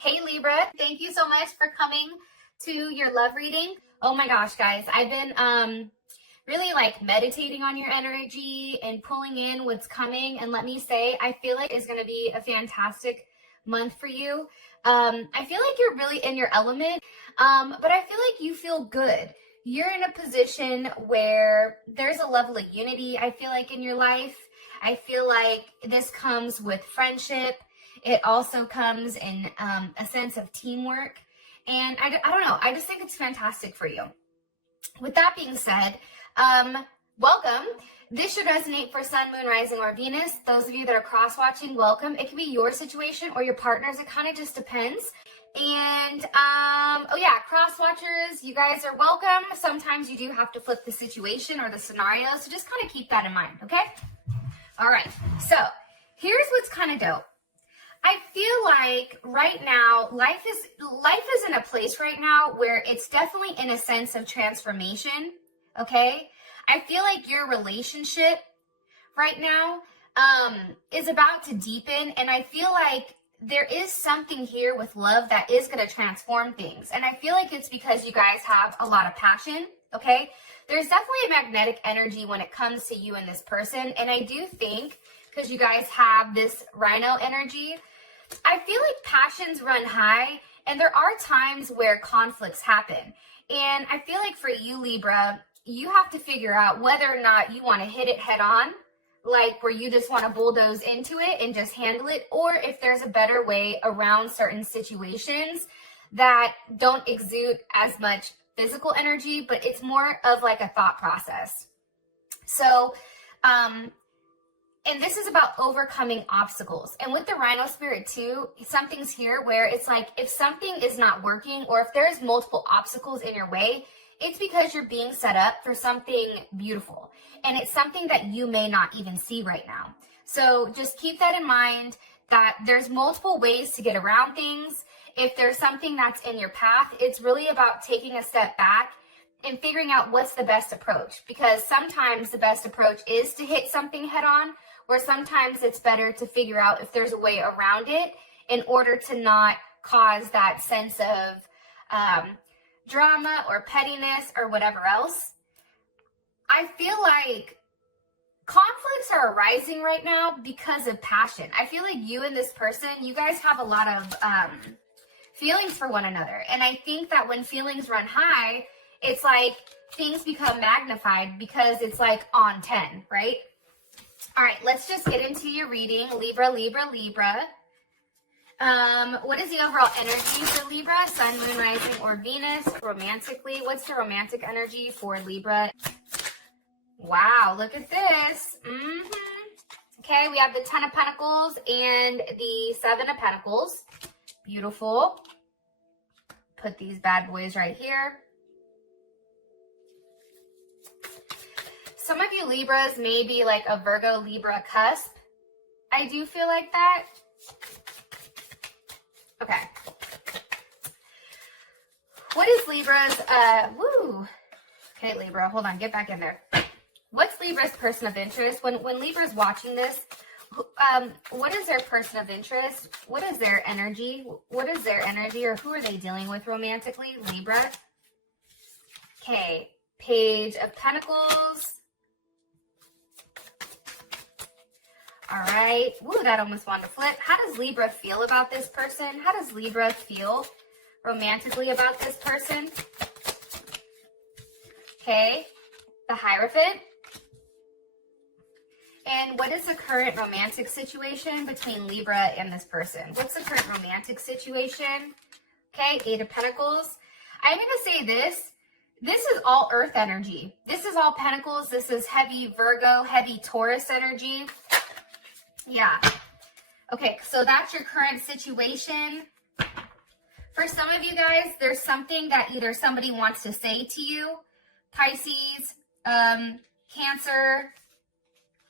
Hey Libra, thank you so much for coming to your love reading. Oh my gosh, guys, I've been really like meditating on your energy and pulling in what's coming. And let me say, I feel like it's going to be a fantastic month for you. I feel like you're really in your element, but I feel like you feel good. You're in a position where there's a level of unity, I feel like, in your life. I feel like this comes with friendship. It also comes in a sense of teamwork. And I don't know, I just think it's fantastic for you. With that being said, welcome. This should resonate for Sun, Moon, Rising, or Venus. Those of you that are cross-watching, welcome. It can be your situation or your partner's. It kind of just depends. And, oh yeah, cross-watchers, you guys are welcome. Sometimes you do have to flip the situation or the scenario, so just kind of keep that in mind, okay? All right, so here's what's kind of dope. I feel like right now, life is in a place right now where it's definitely in a sense of transformation, okay? I feel like your relationship right now is about to deepen, and I feel like there is something here with love that is going to transform things. And I feel like it's because you guys have a lot of passion, okay? There's definitely a magnetic energy when it comes to you and this person. And I do think, because you guys have this rhino energy, I feel like passions run high, and there are times where conflicts happen. And I feel like for you, Libra, you have to figure out whether or not you want to hit it head on, like where you just want to bulldoze into it and just handle it, or if there's a better way around certain situations that don't exude as much physical energy, but it's more of like a thought process. So, and this is about overcoming obstacles. And with the rhino spirit too, something's here where it's like, if something is not working, or if there's multiple obstacles in your way, it's because you're being set up for something beautiful. And it's something that you may not even see right now. So just keep that in mind, that there's multiple ways to get around things. If there's something that's in your path, it's really about taking a step back and figuring out what's the best approach. Because sometimes the best approach is to hit something head on, or sometimes it's better to figure out if there's a way around it in order to not cause that sense of drama or pettiness or whatever else. I feel like conflicts are arising right now because of passion. I feel like you and this person, you guys have a lot of feelings for one another. And I think that when feelings run high, it's like things become magnified because it's like on 10, right? All right, let's just get into your reading. Libra, Libra, Libra. What is the overall energy for Libra? Sun, Moon, Rising, or Venus? Romantically, what's the romantic energy for Libra? Wow, look at this. Okay, we have the Ten of Pentacles and the Seven of Pentacles. Beautiful. Put these bad boys right here. Some of you Libras may be like a Virgo Libra cusp. I do feel like that. Okay. What is Libra's, Okay, Libra, hold on, get back in there. What's Libra's person of interest? When Libra's watching this, what is their person of interest? What is their energy? What is their energy, or who are they dealing with romantically? Libra. Okay, Page of Pentacles. All right. Ooh, that almost wanted to flip. How does Libra feel about this person? How does Libra feel romantically about this person? Okay, the Hierophant. And what is the current romantic situation between Libra and this person? What's the current romantic situation? Okay, Eight of Pentacles. I'm going to say this. This is all Earth energy. This is all Pentacles. This is heavy Virgo, heavy Taurus energy. Yeah. Okay, so that's your current situation. For some of you guys, there's something that either somebody wants to say to you, Pisces, Cancer,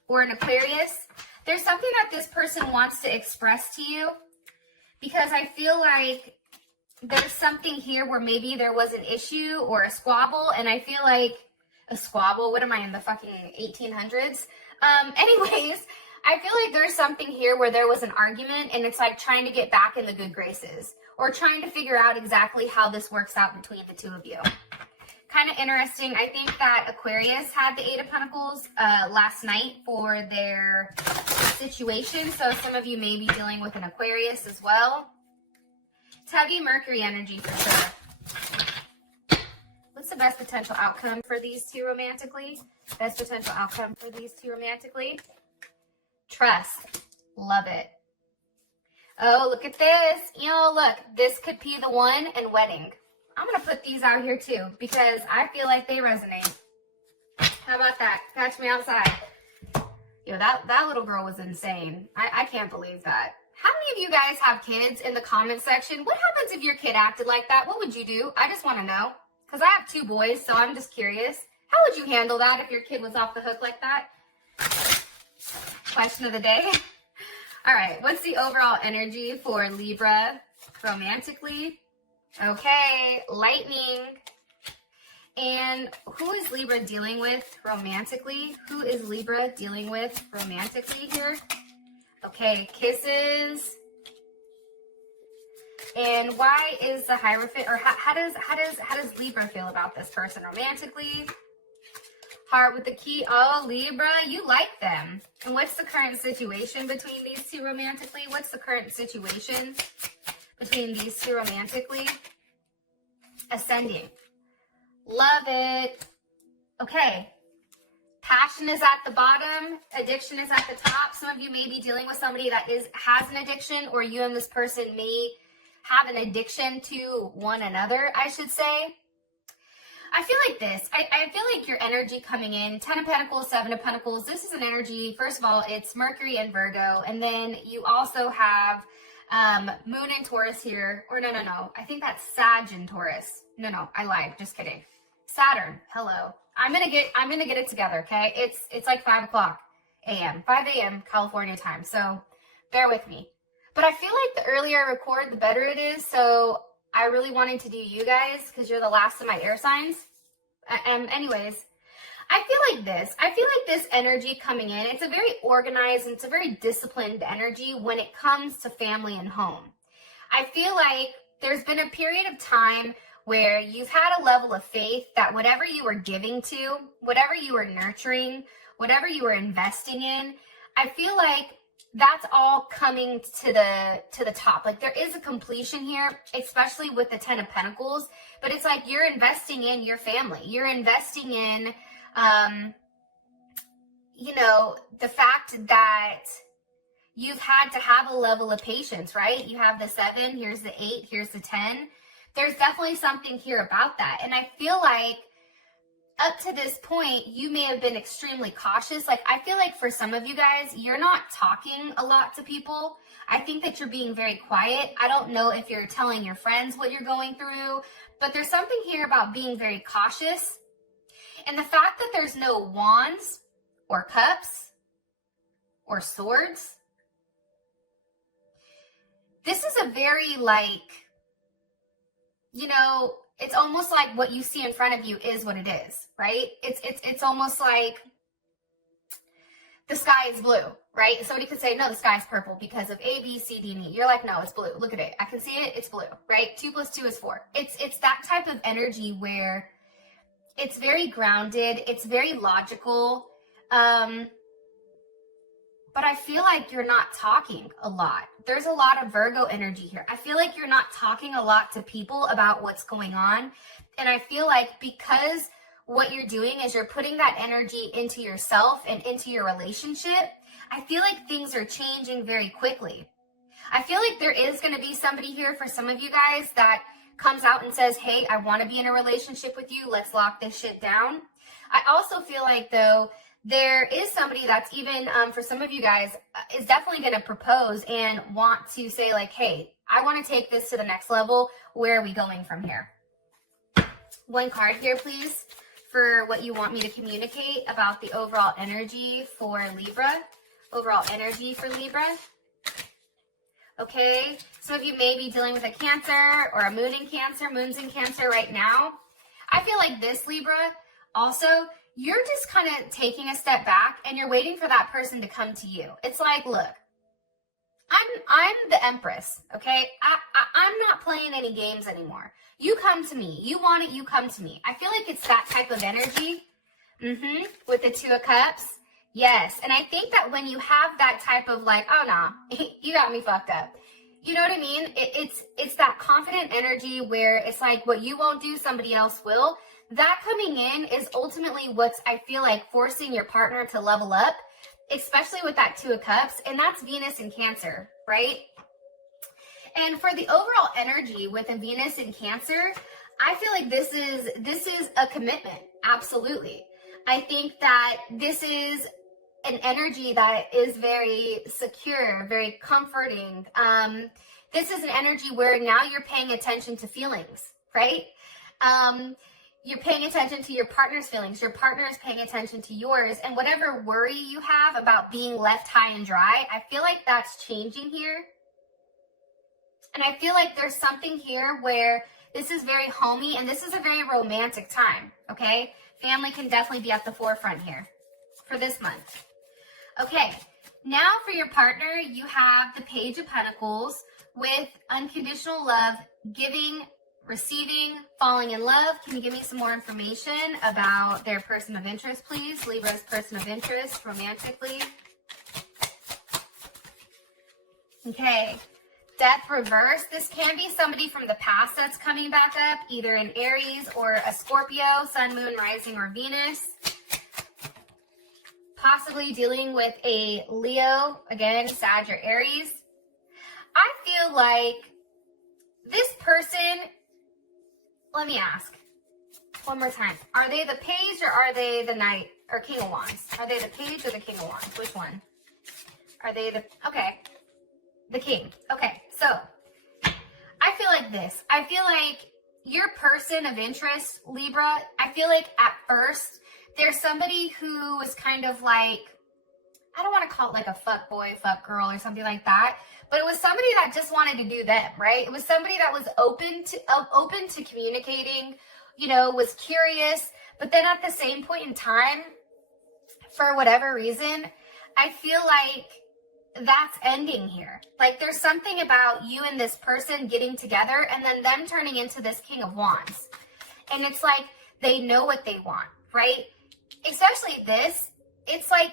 or an Aquarius. There's something that this person wants to express to you, because I feel like there's something here where maybe there was an issue or a squabble, and I feel like a squabble, what am I, in the fucking 1800s? Anyways, I feel like there's something here where there was an argument and it's like trying to get back in the good graces or trying to figure out exactly how this works out between the two of you. Kind of interesting. I think that Aquarius had the Eight of Pentacles last night for their situation. So some of you may be dealing with an Aquarius as well. It's heavy Mercury energy for sure. What's the best potential outcome for these two romantically? Best potential outcome for these two romantically? Trust. Love it. Oh, look at this. You know, look, this could be the one, and wedding. I'm going to put these out here too because I feel like they resonate. How about that? Catch me outside. Yo, that little girl was insane. I can't believe that. How many of you guys have kids in the comment section? What happens if your kid acted like that? What would you do? I just want to know. Because I have 2 boys, so I'm just curious. How would you handle that if your kid was off the hook like that? Question of the day. All right, what's the overall energy for Libra romantically? Okay, lightning. And who is Libra dealing with romantically? Who is Libra dealing with romantically here? Okay, kisses. And why is the Hierophant, or how does Libra feel about this person romantically? Heart with the key. Oh, Libra, you like them. And what's the current situation between these two romantically? What's the current situation between these two romantically? Ascending. Love it. Okay. Passion is at the bottom. Addiction is at the top. Some of you may be dealing with somebody that has an addiction, or you and this person may have an addiction to one another, I should say. I feel like this. I feel like your energy coming in, 10 of Pentacles, 7 of Pentacles, this is an energy, first of all, it's Mercury and Virgo, and then you also have Moon and Taurus here, or no, I think that's Sag and Taurus. No, I lied, just kidding. Saturn, hello. I'm gonna get it together, okay? It's like 5 a.m., California time, so bear with me. But I feel like the earlier I record, the better it is, so I really wanted to do you guys because you're the last of my air signs. Anyways, I feel like this. I feel like this energy coming in, it's a very organized and it's a very disciplined energy when it comes to family and home. I feel like there's been a period of time where you've had a level of faith that whatever you were giving to, whatever you were nurturing, whatever you were investing in, I feel like that's all coming to the top. Like there is a completion here, especially with the 10 of Pentacles, but it's like you're investing in your family. You're investing in, the fact that you've had to have a level of patience, right? You have the 7, here's the 8, here's the 10. There's definitely something here about that. And I feel like up to this point, you may have been extremely cautious. Like, I feel like for some of you guys, you're not talking a lot to people. I think that you're being very quiet. I don't know if you're telling your friends what you're going through, but there's something here about being very cautious. And the fact that there's no wands or cups or swords, this is a very it's almost like what you see in front of you is what it is, right? It's almost like the sky is blue, right? Somebody could say, no, the sky is purple because of A, B, C, D, and E. You're like, no, it's blue. Look at it. I can see it. It's blue, right? 2 + 2 is 4. It's that type of energy where it's very grounded. It's very logical. But I feel like you're not talking a lot. There's a lot of Virgo energy here. I feel like you're not talking a lot to people about what's going on. And I feel like because what you're doing is you're putting that energy into yourself and into your relationship, I feel like things are changing very quickly. I feel like there is going to be somebody here for some of you guys that comes out and says, hey, I want to be in a relationship with you. Let's lock this shit down. I also feel like, though, there is somebody that's even, for some of you guys, is definitely going to propose and want to say like, hey, I want to take this to the next level. Where are we going from here? One card here, please, for what you want me to communicate about the overall energy for Libra. Overall energy for Libra. Okay, some of you may be dealing with a Cancer or a moon in Cancer. Moon's in Cancer right now. I feel like this, Libra, also, you're just kind of taking a step back and you're waiting for that person to come to you. It's like, look, I'm the empress, okay? I'm not playing any games anymore. You come to me. You want it, you come to me. I feel like it's that type of energy. With the Two of Cups. Yes. And I think that when you have that type of like, oh no, you got me fucked up. You know what I mean? It's that confident energy where it's like what you won't do, somebody else will. That coming in is ultimately what's, I feel like, forcing your partner to level up, especially with that Two of Cups. And that's Venus in Cancer, right? And for the overall energy with a Venus in Cancer, I feel like this is a commitment. Absolutely. I think that this is an energy that is very secure, very comforting. This is an energy where now you're paying attention to feelings, right? You're paying attention to your partner's feelings. Your partner is paying attention to yours. And whatever worry you have about being left high and dry, I feel like that's changing here. And I feel like there's something here where this is very homey and this is a very romantic time, okay? Family can definitely be at the forefront here for this month. Okay, now for your partner, you have the Page of Pentacles with unconditional love, giving, receiving, falling in love. Can you give me some more information about their person of interest, please? Libra's person of interest romantically. Okay. Death reverse. This can be somebody from the past that's coming back up, either an Aries or a Scorpio, Sun, Moon, Rising, or Venus. Possibly dealing with a Leo, again, Sag or Aries. I feel like this person, let me ask one more time. Are they the Page or are they the Knight or King of Wands? Are they the Page or the King of Wands? Which one? Are they the, okay. The King. Okay, so I feel like this. I feel like your person of interest, Libra, I feel like at first there's somebody who is kind of like, I don't want to call it like a fuck boy, fuck girl or something like that, but it was somebody that just wanted to do them, right? It was somebody that was open to communicating, you know, was curious, but then at the same point in time, for whatever reason, I feel like that's ending here. Like there's something about you and this person getting together and then them turning into this King of Wands. And it's like they know what they want, right? Especially this, it's like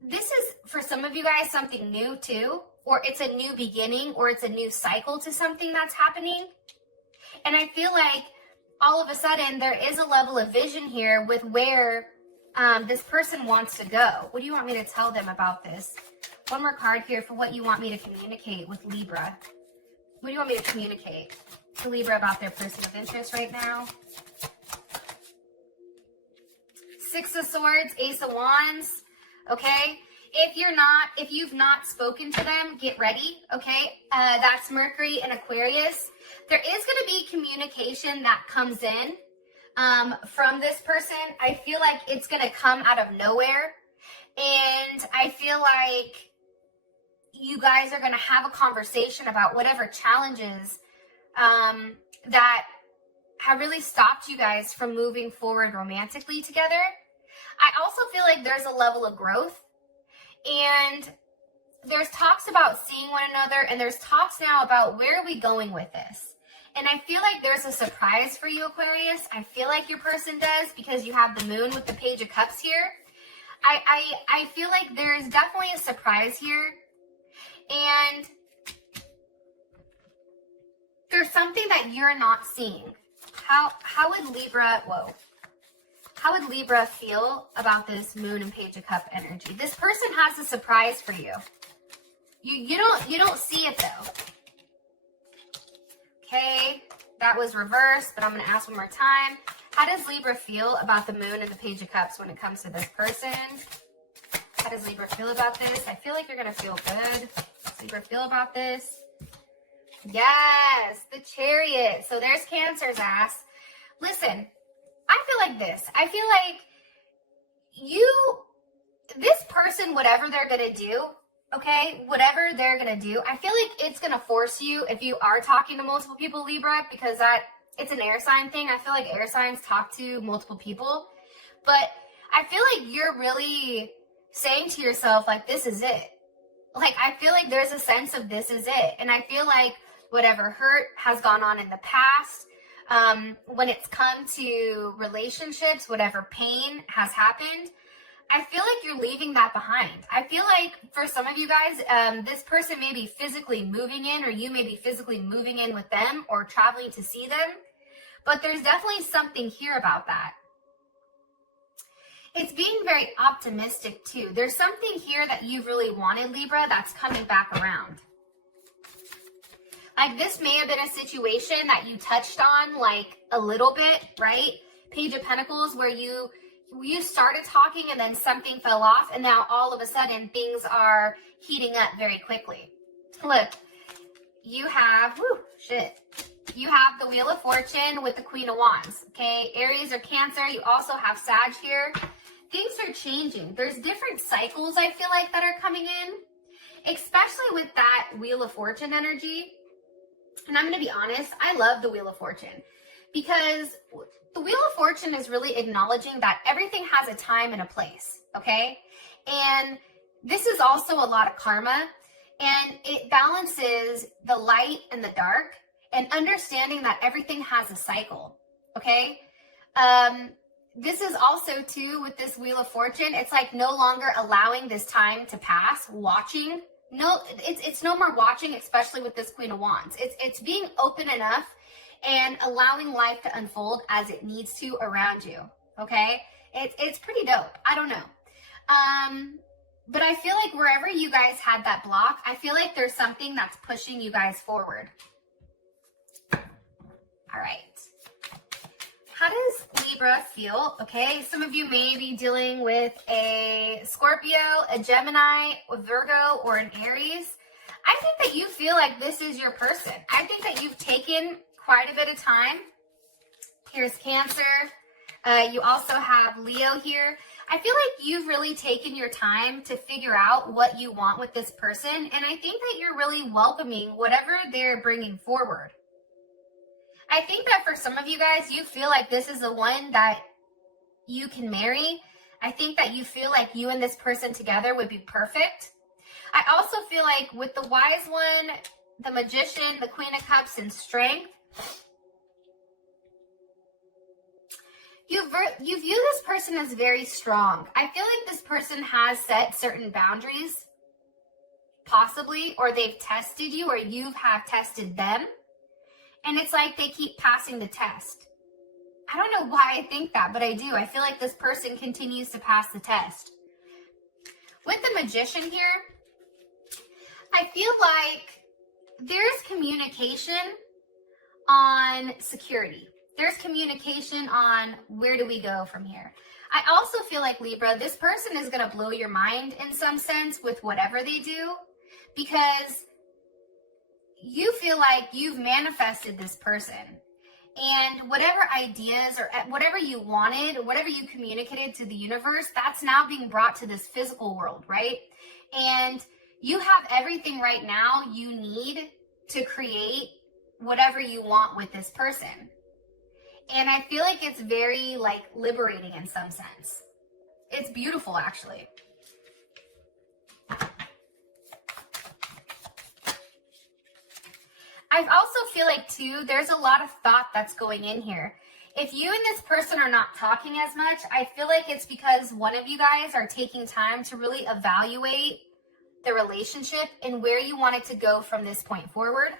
this is for some of you guys something new too, or it's a new beginning, or it's a new cycle to something that's happening. And I feel like all of a sudden there is a level of vision here with where this person wants to go. What do you want me to tell them about this? One more card here for what you want me to communicate with Libra. What do you want me to communicate to Libra about their person of interest right now? Six of Swords, Ace of Wands, okay? If you've not spoken to them, get ready, okay? That's Mercury and Aquarius. There is going to be communication that comes in from this person. I feel like it's going to come out of nowhere. And I feel like you guys are going to have a conversation about whatever challenges that have really stopped you guys from moving forward romantically together. I also feel like there's a level of growth, and there's talks about seeing one another, and there's talks now about where are we going with this. And I feel like there's a surprise for you, Aquarius. I feel like your person does, because you have the Moon with the Page of Cups here. I feel like there's definitely a surprise here. And there's something that you're not seeing. How would Libra, how would Libra feel about this Moon and Page of Cup energy? This person has a surprise for you. You don't see it though. Okay, that was reversed, but I'm going to ask one more time. How does Libra feel about the Moon and the Page of Cups when it comes to this person? How does Libra feel about this? I feel like you're going to feel good. Does Libra feel about this? Yes, the Chariot. So there's Cancer's ass. Listen, I feel like this. I feel like this person, whatever they're going to do, okay, whatever they're going to do, I feel like it's going to force you, if you are talking to multiple people, Libra, because it's an air sign thing. I feel like air signs talk to multiple people. But I feel like you're really saying to yourself, like, this is it. Like, I feel like there's a sense of this is it. And I feel like whatever hurt has gone on in the past, when it's come to relationships, whatever pain has happened, I feel like you're leaving that behind. I feel like for some of you guys, this person may be physically moving in, or you may be physically moving in with them or traveling to see them. But there's definitely something here about that. It's being very optimistic too. There's something here that you really wanted, Libra, that's coming back around. Like, this may have been a situation that you touched on like a little bit, right? Page of Pentacles, where you started talking and then something fell off, and now all of a sudden things are heating up very quickly. Look, you have, you have the Wheel of Fortune with the Queen of Wands, okay? Aries or Cancer, you also have Sag here. Things are changing. There's different cycles, I feel like, that are coming in, especially with that Wheel of Fortune energy. And I'm going to be honest, I love the Wheel of Fortune, because the Wheel of Fortune is really acknowledging that everything has a time and a place, okay? And this is also a lot of karma, and it balances the light and the dark, and understanding that everything has a cycle, okay? This is also, too, with this Wheel of Fortune, it's like no longer allowing this time to pass, watching. No, it's no more watching, especially with this Queen of Wands. It's being open enough and allowing life to unfold as it needs to around you, okay? It's pretty dope. I don't know. But I feel like wherever you guys had that block, I feel like there's something that's pushing you guys forward. All right. How does Libra feel? Okay, some of you may be dealing with a Scorpio, a Gemini, a Virgo, or an Aries. I think that you feel like this is your person. I think that you've taken quite a bit of time. Here's Cancer. You also have Leo here. I feel like you've really taken your time to figure out what you want with this person. And I think that you're really welcoming whatever they're bringing forward. I think that for some of you guys, you feel like this is the one that you can marry. I think that you feel like you and this person together would be perfect. I also feel like with the Wise One, the Magician, the Queen of Cups, and Strength, you view this person as very strong. I feel like this person has set certain boundaries, possibly, or they've tested you, or you have tested them. And it's like they keep passing the test. I don't know why I think that, but I do. I feel like this person continues to pass the test. With the Magician here, I feel like there's communication on security. There's communication on where do we go from here. I also feel like, Libra, this person is going to blow your mind in some sense with whatever they do, because you feel like you've manifested this person, and whatever ideas or whatever you wanted, or whatever you communicated to the universe, that's now being brought to this physical world, right? And you have everything right now you need to create whatever you want with this person. And I feel like it's very like liberating in some sense. It's beautiful, actually. I also feel like, too, there's a lot of thought that's going in here. If you and this person are not talking as much, I feel like it's because one of you guys are taking time to really evaluate the relationship and where you want it to go from this point forward.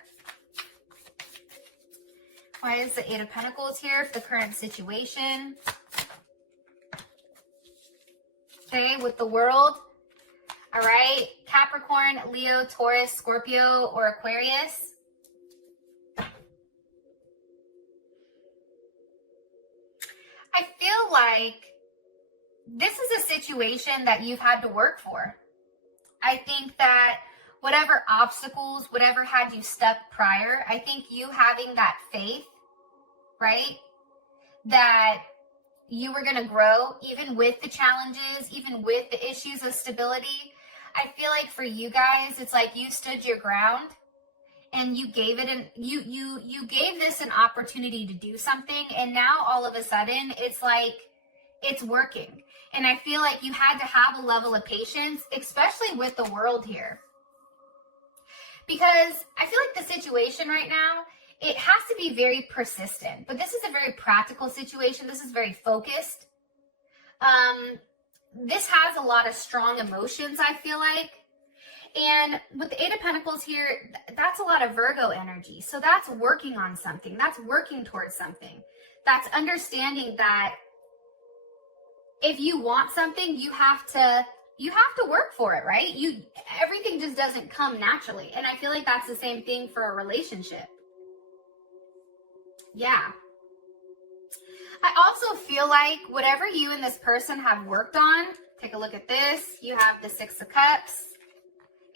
Why is the Eight of Pentacles here for the current situation? Okay, with the World. All right, Capricorn, Leo, Taurus, Scorpio, or Aquarius. I feel like this is a situation that you've had to work for. I think that whatever obstacles, whatever had you stuck prior, I think you having that faith, right, that you were going to grow even with the challenges, even with the issues of stability. I feel like for you guys, it's like you stood your ground. And you gave it you gave this an opportunity to do something, and now all of a sudden it's like it's working. And I feel like you had to have a level of patience, especially with the world here. Because I feel like the situation right now, it has to be very persistent. But this is a very practical situation. This is very focused. This has a lot of strong emotions, I feel like. And with the Eight of Pentacles here, that's a lot of Virgo energy. So that's working on something. That's working towards something. That's understanding that if you want something, you have to work for it, right? Everything just doesn't come naturally. And I feel like that's the same thing for a relationship. Yeah. I also feel like whatever you and this person have worked on, take a look at this. You have the Six of Cups,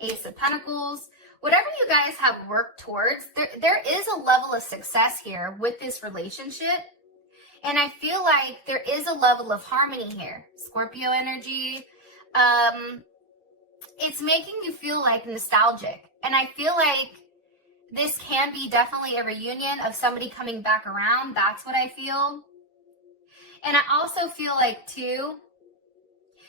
Ace of Pentacles. Whatever you guys have worked towards, there is a level of success here with this relationship. And I feel like there is a level of harmony here. Scorpio energy. It's making you feel like nostalgic. And I feel like this can be definitely a reunion of somebody coming back around. That's what I feel. And I also feel like, too,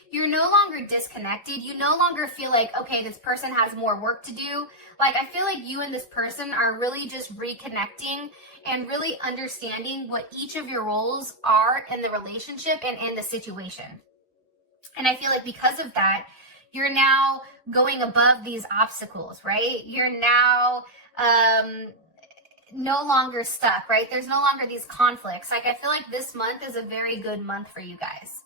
you're no longer disconnected. You no longer feel like, okay, this person has more work to do. Like, I feel like you and this person are really just reconnecting and really understanding what each of your roles are in the relationship and in the situation. And I feel like because of that, you're now going above these obstacles, right? You're now no longer stuck, right? There's no longer these conflicts. Like, I feel like this month is a very good month for you guys.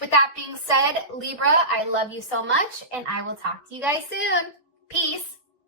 With that being said, Libra, I love you so much, and I will talk to you guys soon. Peace.